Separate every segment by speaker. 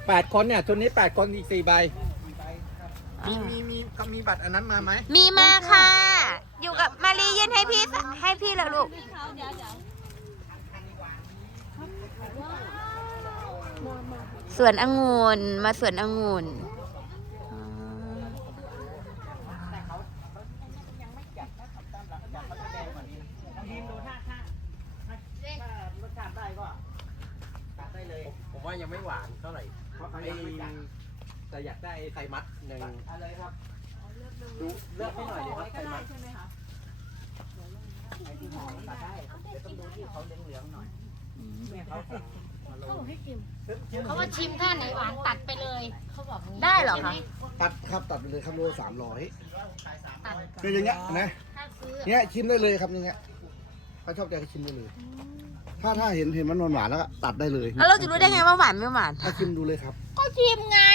Speaker 1: 8 คนเนี่ยชุดนี้8 คนอีก4 ใบมีบัตรอันนั้นมาไหม
Speaker 2: มีมาค่ะ อยู่กับมารียื่นให้พี่แล้วลูกสวนองุ่นมาสวนองุ่น
Speaker 1: ผมว่ายังไม่หวานเท่าไหร่แต่อยากได้ไข่มัดหนึ่งอะไรครับดูเลือกให้หน่อยดีครับไข่มัดไอ้ที่หอมตัดได้ต้องดูที่เขาเหลืองๆหน่อย
Speaker 3: เขาว่าชิมถ้าไหนหวานตัดไปเลยเขาบอกงี้
Speaker 2: ได้เหรอคะ
Speaker 4: ตัดไปเลยครับโล300
Speaker 3: ตัด
Speaker 4: คืออย่างเงี้ยนะ
Speaker 3: ถ้าซื้อ
Speaker 4: เนี้ยชิมได้เลยครับอย่างเงี้ยถ้าชอบใจก็ชิมได้เลย ถ้าเห็นมันหวานๆแล้วก็ตัดได้เลย
Speaker 2: แล้วเราจะรู้ได้ไงว่าหวานไม่หวาน
Speaker 4: ถ้าชิมดูเลยครับ
Speaker 3: ก็ชิมไง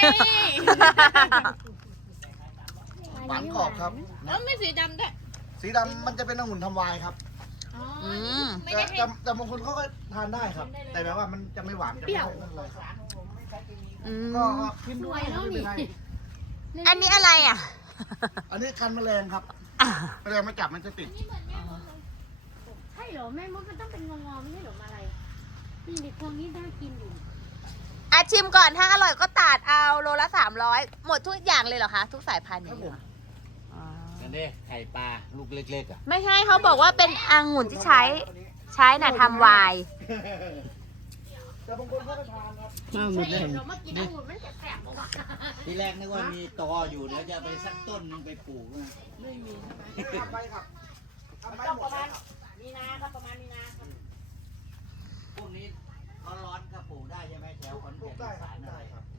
Speaker 4: หวานกรอบครับ
Speaker 3: แล้วไม่สีดำด้วย
Speaker 4: สีดำมันจะเป็นองุ่นทำวายครับ
Speaker 3: อ๋อไม่ได้ให้
Speaker 4: แต่บางคนเขาก็ทานได้ครับ แต่แบบว่ามันจะไม่หวานจะไม่อะไรครับ
Speaker 2: อืม
Speaker 4: ก็ชิมดูได้ครับไม่เป็นไร
Speaker 2: อันนี้อะไรอ่ะ
Speaker 4: อันนี้กันแมลงครับแมลงมาจับมันจะติด
Speaker 3: ใช่เหรอแม่มดมันต้องเป็นงอๆไม่ใช่เหรอมาอะไรนี่เด็กพวกนี้น่ากินอยู่
Speaker 2: อ่ะชิมก่อนถ้าอร่อยก็ตัดเอาโลละ300หมดทุกอย่างเลยเหรอคะทุกสายพันธุ์อย่างนี้เหรออ๋อ
Speaker 1: นั่นเด้ไข่ปลาลูกเล็กๆอ่ะ
Speaker 2: ไม่ใช่เขาบอกว่าเป็นองุ่นที่ใช้น่ะทำไวน์
Speaker 4: แต่บางคนเขาก็ทานครับ
Speaker 3: ใช่เรามากินองุ่นมันจะแสบกว่า
Speaker 5: ทีแรกนึกว่ามีตออยู่เดี๋ยวจะไปสักต้นนึงไปปลูกนะ
Speaker 4: ทำไปครับทำไปหมดเลยครับ
Speaker 3: มีนาครับประมาณมีนาครับ
Speaker 5: พวกนี้ร้อนๆก็ปลูกได้ใช่ไหมแถวขอน
Speaker 4: ปลู
Speaker 5: แก่
Speaker 4: ก
Speaker 5: น
Speaker 4: ได้ครับ
Speaker 5: สารอะไร
Speaker 4: ได้ครับ